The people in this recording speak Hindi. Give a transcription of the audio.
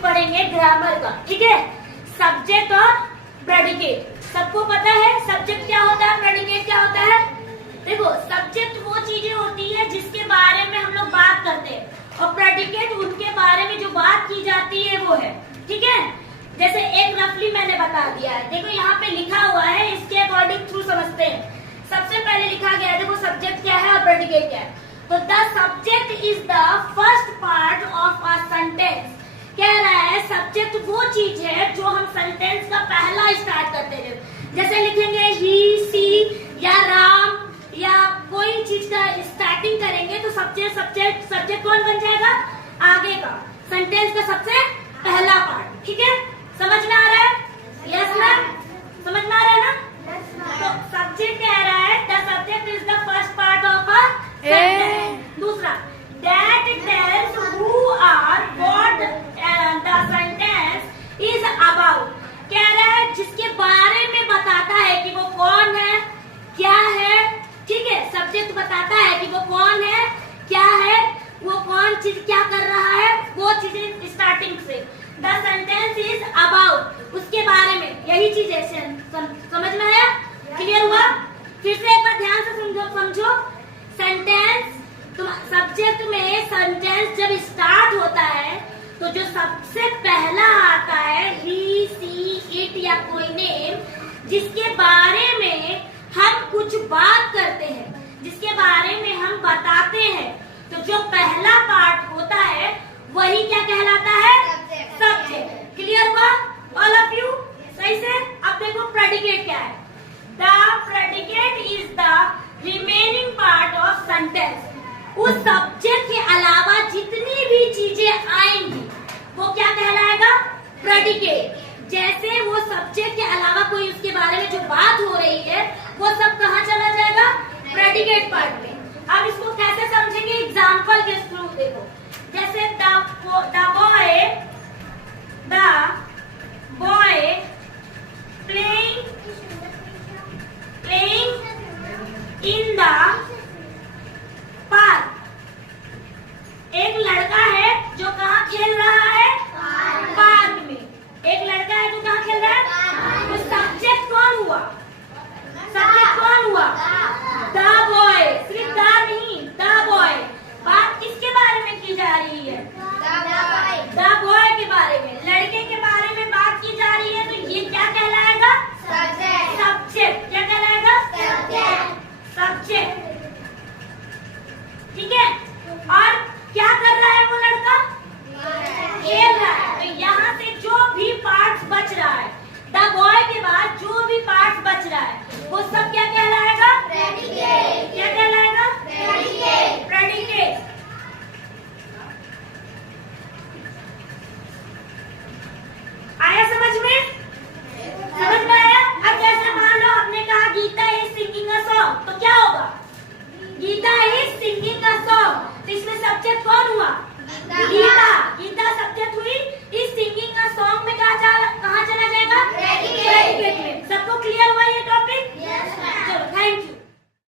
टॉपिक पढ़ेंगे ग्रामर का, ठीक है। सब्जेक्ट और प्रेडिकेट सबको पता है। सब्जेक्ट क्या होता है, प्रेडिकेट क्या होता है। देखो, सब्जेक्ट वो चीजें होती है जिसके बारे में हम लोग बात करते हैं, और प्रेडिकेट उनके बारे में जो बात की जाती है वो है, ठीक है। जैसे एक रफली मैंने बता दिया है, देखो यहाँ पे लिखा हुआ है, इसके अकॉर्डिंग थ्रू समझते हैं। सबसे पहले लिखा गया है, देखो सब्जेक्ट क्या है और प्रेडिकेट क्या है। तो the subject is the first part of a sentence. कह रहा है सब्जेक्ट वो चीज है जो हम सेंटेंस का पहला स्टार्ट करते हैं। जैसे लिखेंगे ही, सी या राम या कोई चीज का स्टार्टिंग करेंगे तो सब्जेक्ट कौन बन जाएगा, आगे का सेंटेंस का सबसे पहला पार्ट, ठीक है। समझ में आ रहा है? यस मैम, समझ में आ रहा है ना? तो सब्जेक्ट कह रहा है the subject is the first part of a sentence. दूसरा, that tells who are what the sentence is about. कह रहा है जिसके बारे में बताता है कि वो कौन है, क्या है, ठीक है। सब्जेक्ट बताता है कि वो कौन है, क्या है, वो कौन चीज क्या कर रहा है, वो चीजें स्टार्टिंग से। द सेंटेंस इज अबाउट, उसके बारे में, यही चीज है। समझ में आया? क्लियर हुआ? फिर से एक बार ध्यान से समझो। सेंटेंस, सब्जेक्ट में सेंटेंस जब स्टार्ट होता है तो जो सबसे पहला आता है ही, सी, इट या कोई नेम, जिसके बारे में हम कुछ बात करते हैं, जिसके बारे में हम बताते हैं, तो जो पहला पार्ट होता है वही क्या कहलाता है, सब्जेक्ट। क्लियर हुआ ऑल ऑफ यू? सही से। अब देखो प्रेडिकेट क्या है। The predicate is the remaining part of sentence. उस सब्जेक्ट के अलावा जितनी भी चीजें आएंगी वो क्या कहलाएगा, प्रेडिकेट। जैसे वो सब्जेक्ट के अलावा कोई उसके बारे में जो बात हो रही है वो सब कहाँ चला जाएगा, प्रेडिकेट पार्ट में। अब इसको कैसे समझेंगे, एग्जाम्पल के थ्रू देखो। जैसे the boy playing in the park. एक लड़का है जो कहाँ खेल रहा है, पार्क में। एक लड़का है जो कहाँ खेल रहा है, तो सब्जेक्ट कौन हुआ, सब्जेक्ट कौन हुआ, द बॉय। सिर्फ द नहीं, द बॉय। बात किसके बारे में की जा रही है, द बॉय के बारे में, लड़के के बारे में बात की जा रही है। तो ये क्या कहलाएगा, सब्जेक्ट। क्या कहलाएगा, सब्जेक्ट, ठीक है। और क्या कर रहा है वो लड़का, खेल रहा है। तो यहाँ से जो भी पार्ट्स बच रहा है, द बॉय के बाद जो भी पार्ट्स बच रहा है वो सब क्या कहलाएगा, प्रेडिकेट।